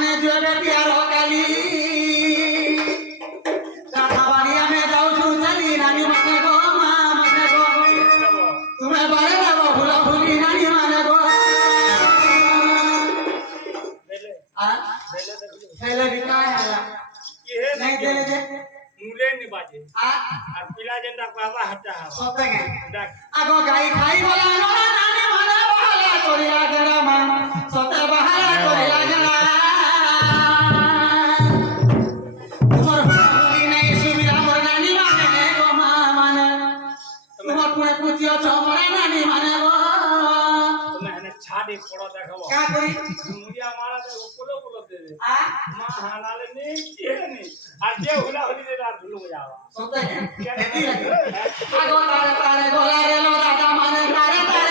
মানে জবে পিয়ার কালি দাদা বাড়ি আমি যাও সুচালি নানি মানে গো মা মানে গো তুমি বারে যাবো ভুলা ভুলি নানি মানে গো पहले दिखाया है ये नहीं दे दे मुले नहीं बाजे और पिला जंदा बाबा हटा है सोते हैं डाक आगो गाई खाई बोला नोना नानी मना बहला कोरिया जरा मां सोते बहला कोरिया जरा तुम्हार हुली नहीं सुबिरा मोर नानी माने गो मां माने तुम्हार पुणे कुचियो छोमरे नानी माने गो मैंने छाड़ी पड़ा देखो क्या करी मुझे हमारा तो उपलो उपलो दे दे आ मां हानाले नहीं ये नहीं आज ये हुला हुली दे रात भूल जावा सोते हैं खेती लगे आगो तारे तारे बोला रे लो दादा माने तारे तारे